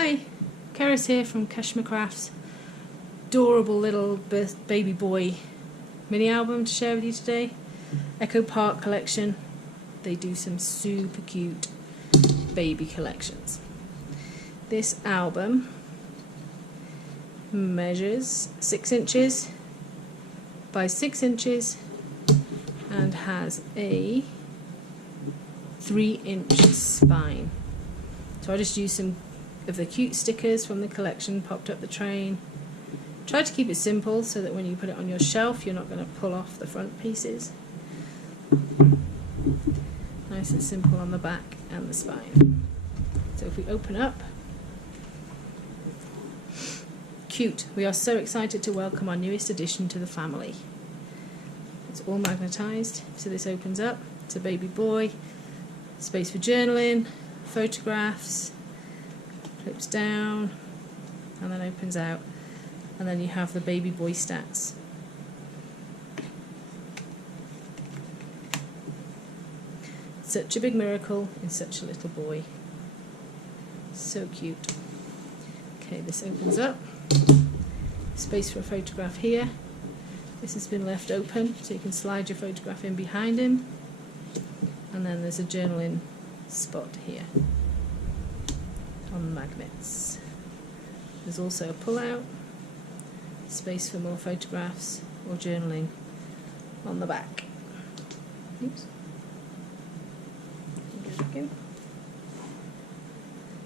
Hi, Keris here from KESHMA Crafts. Adorable little baby boy mini album to share with you today. Echo Park collection. They do some super cute baby collections. This album measures 6 inches by 6 inches and has a 3-inch spine. So I just used some of the cute stickers from the collection, popped up the train. Tried to keep it simple so that when you put it on your shelf you're not going to pull off the front pieces. Nice and simple on the back and the spine. So if we open up, cute. We are so excited to welcome our newest addition to the family. It's all magnetised, so this opens up. It's a baby boy, space for journaling, photographs, flips down and then opens out, and then you have the baby boy stats. Such a big miracle in such a little boy. So cute. Okay, this opens up. Space for a photograph here. This has been left open so you can slide your photograph in behind him, and then there's a journaling spot here on magnets. There's also a pull out, space for more photographs or journaling on the back. Oops.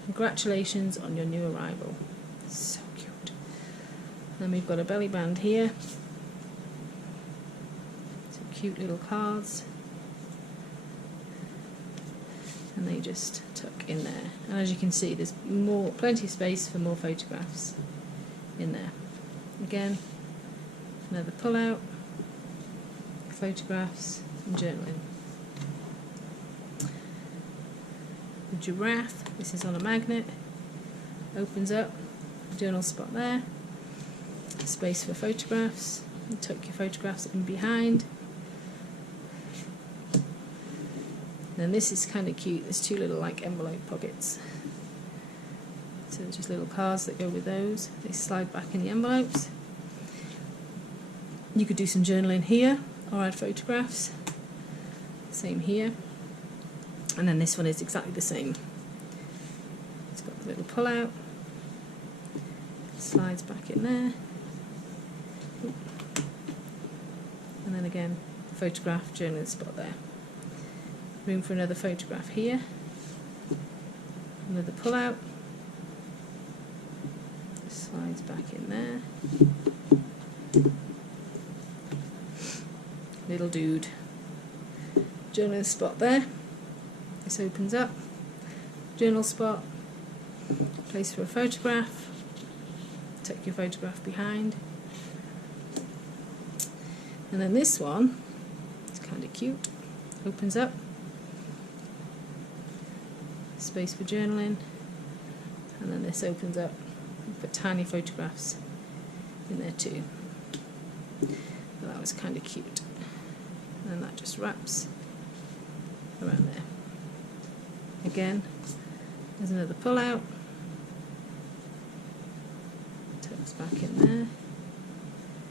Congratulations on your new arrival. So cute. Then we've got a belly band here. Some cute little cards. And they just tuck in there. And as you can see, there's plenty of space for more photographs in there. Again, another pull out, photographs and journaling. The giraffe, this is on a magnet, opens up, journal spot there, space for photographs, and tuck your photographs in behind. And this is kind of cute, there's 2 little like envelope pockets. So there's just little cards that go with those, they slide back in the envelopes. You could do some journaling here or add photographs, same here. And then this one is exactly the same. It's got the little pull out, slides back in there, and then again the photograph journaling spot there. Room for another photograph here, another pull out, slides back in there, little dude, journaling spot there. This opens up, journal spot, place for a photograph, tuck your photograph behind, and then this one, it's kind of cute, opens up, space for journaling, and then this opens up, you put tiny photographs in there too. But that was kind of cute, and that just wraps around there. Again, there's another pull out, tucks back in there,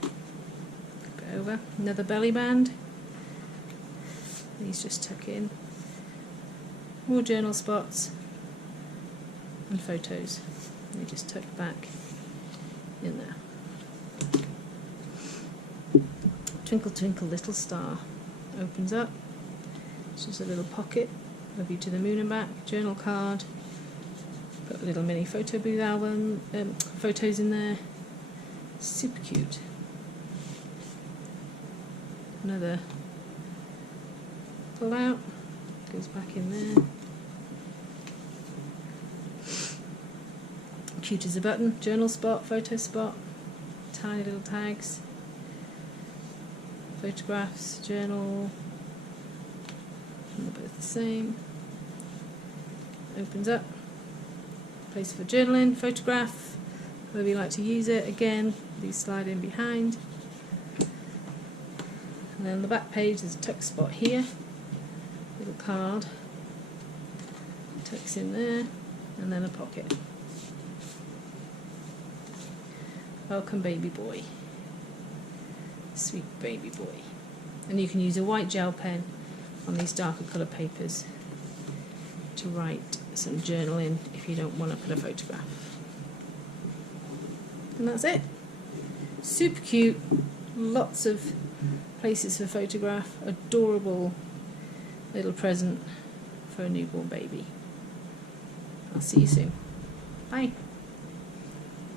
flip it over, another belly band, these just tuck in, more journal spots and photos, they just tuck back in there. Twinkle twinkle little star opens up, it's just a little pocket. Love you to the moon and back, journal card, got a little mini photo booth album, photos in there, super cute. Another pull out, goes back in there. Cute as a button, journal spot, photo spot, tiny little tags, photographs, journal. They're both the same. Opens up, place for journaling, photograph, wherever you like to use it. Again, these slide in behind. And then on the back page there's a tuck spot here, little card, tucks in there, and then a pocket. Welcome baby boy. Sweet baby boy. And you can use a white gel pen on these darker colour papers to write some journal in if you don't want to put a photograph. And that's it. Super cute, lots of places for photograph, adorable little present for a newborn baby. I'll see you soon. Bye.